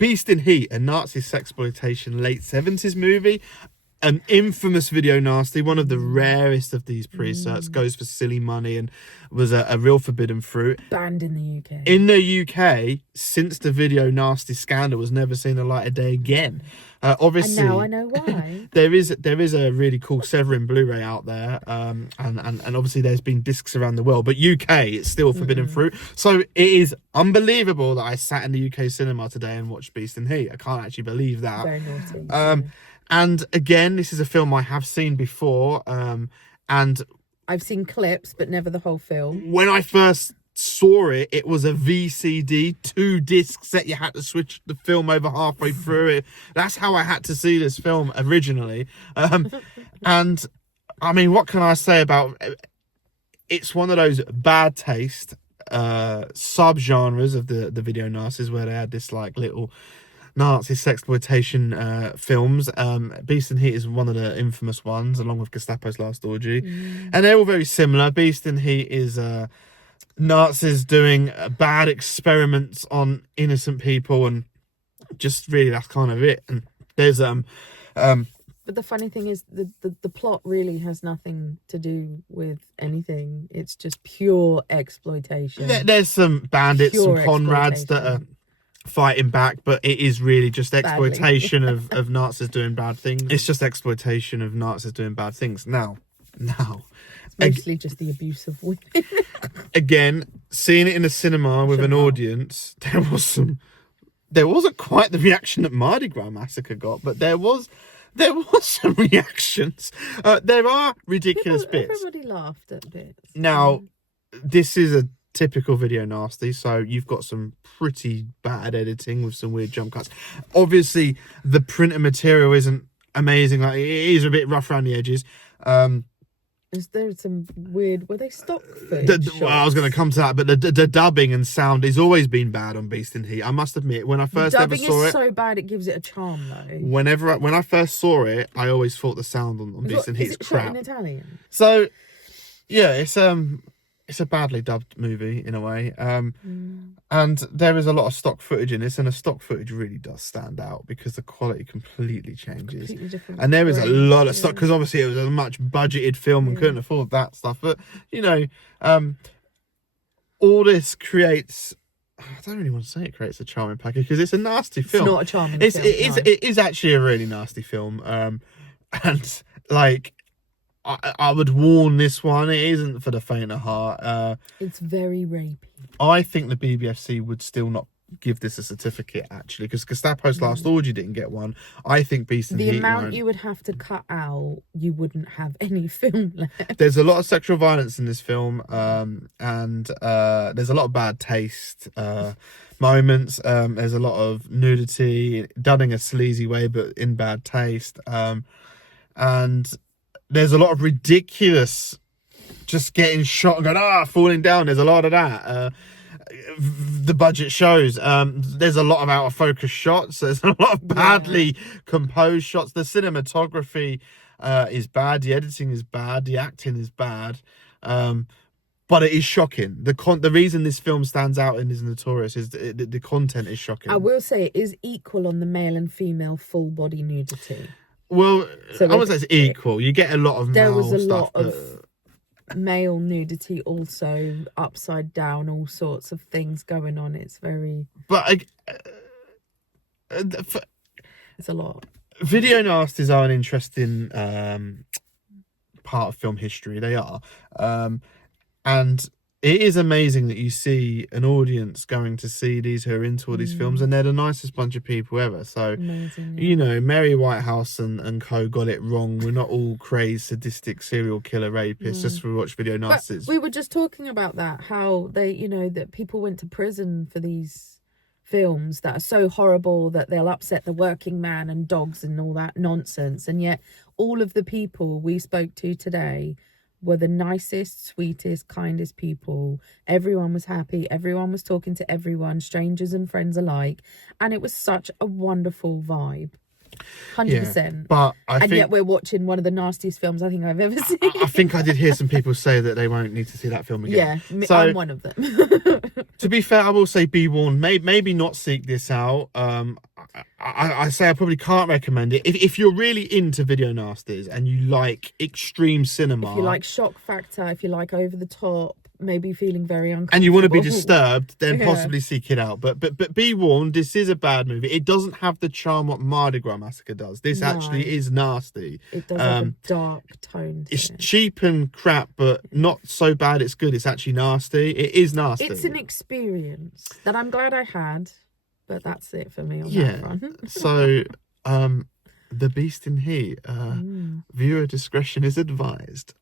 Beast in Heat, a Nazi sexploitation late 70s movie. An infamous video nasty, one of the rarest of these preserts, goes for silly money and was a real forbidden fruit. Banned in the UK. In the UK, since the video nasty scandal, was never seen the light of day again. Obviously, and now I know why. there is a really cool Severin Blu-ray out there, and obviously there's been discs around the world, but UK it's still forbidden fruit. So it is unbelievable that I sat in the UK cinema today and watched Beast in Heat. I can't actually believe that. Very naughty. And again, this is a film I have seen before, and I've seen clips, but never the whole film. when I first saw it, it was a VCD 2-disc set. You had to switch the film over halfway through it. That's how I had to see this film originally. And I mean, what can I say about it's one of those bad taste sub-genres of the video nasties, where they had this like little Nazi sexploitation films. Beast in Heat is one of the infamous ones, along with Gestapo's Last Orgy, and they're all very similar. Beast in Heat is Nazis doing bad experiments on innocent people, and just really that's kind of it. And there's But the funny thing is, the plot really has nothing to do with anything. It's just pure exploitation. there's some bandits, Pure some Conrads that are fighting back, but it is really just exploitation of Nazis doing bad things. It's just exploitation of Nazis doing bad things. Now It's mostly just the abuse of women. again, seeing it in a cinema with an audience, there wasn't quite the reaction that Mardi Gras Massacre got, but there was some reactions. There are ridiculous bits. Everybody laughed at bits. Now, this is a typical video nasty, so you've got some pretty bad editing with some weird jump cuts. Obviously, the printed material isn't amazing. Like, it is a bit rough around the edges. Is there some weird... Were they stock footage Well, I was going to come to that, but the dubbing and sound has always been bad on Beast in Heat. I must admit, when I first ever saw it... Dubbing is so bad, it gives it a charm, though. When I first saw it, I always thought the sound on Beast in Heat is crap. Shot in Italian? So, yeah, it's a badly dubbed movie in a way, and there is a lot of stock footage in this, and the stock footage really does stand out because the quality completely changes. Completely different. And there is a lot of stuff, because obviously it was a much budgeted film and couldn't afford that stuff. But, you know, all this creates... I don't really want to say it creates a charming package, because it's a nasty film. It's not a charming film. It is actually a really nasty film. And, like, I would warn this one. It isn't for the faint of heart. It's very rapey. I think the BBFC would still not give this a certificate, actually, because Gestapo's Last Orgy didn't get one. I think Beast in Heat The amount won't. you would have to cut out, you wouldn't have any film left. There's a lot of sexual violence in this film, and there's a lot of bad taste moments. There's a lot of nudity done in a sleazy way, but in bad taste. And there's a lot of ridiculous just getting shot and going, falling down. There's a lot of that. The budget shows. There's a lot of out of focus shots. There's a lot of badly composed shots. The cinematography is bad. The editing is bad. The acting is bad. But it is shocking. The reason this film stands out and is notorious is the content is shocking. I will say it is equal on the male and female full body nudity. Well, So I wouldn't say it's equal. You get a lot of there male was a stuff, lot of male nudity, also upside down, all sorts of things going on. It's very... But it's a lot. Video nasties are an interesting part of film history. They are. And it is amazing that you see an audience going to see these who are into all these films, and they're the nicest bunch of people ever. So, Amazing, you know, Mary Whitehouse and co got it wrong. We're not all crazed, sadistic serial killer rapists just for watch video nasties. But we were just talking about that, how they, you know, that people went to prison for these films that are so horrible that they'll upset the working man and dogs and all that nonsense. And yet all of the people we spoke to today were the nicest, sweetest, kindest people. Everyone was happy. Everyone was talking to everyone, strangers and friends alike. And it was such a wonderful vibe. 100%. Yeah, but and yet we're watching one of the nastiest films I think I've ever seen. I think I did hear some people say that they won't need to see that film again. Yeah, so, I'm one of them. To be fair, I will say be warned. Maybe not seek this out. I say I probably can't recommend it. If you're really into video nasties and you like extreme cinema, If you like shock factor, if you like over the top, maybe feeling very uncomfortable, and you want to be disturbed, then Yeah. possibly seek it out. But be warned, this is a bad movie. It doesn't have the charm what Mardi Gras Massacre does. This No. actually is nasty. It does have a dark tone to It's it. cheap and crap, but not so bad it's good. It's actually nasty. It is nasty. It's an experience that I'm glad I had, but that's it for me on that Yeah. front. So, The Beast in Heat. Viewer discretion is advised.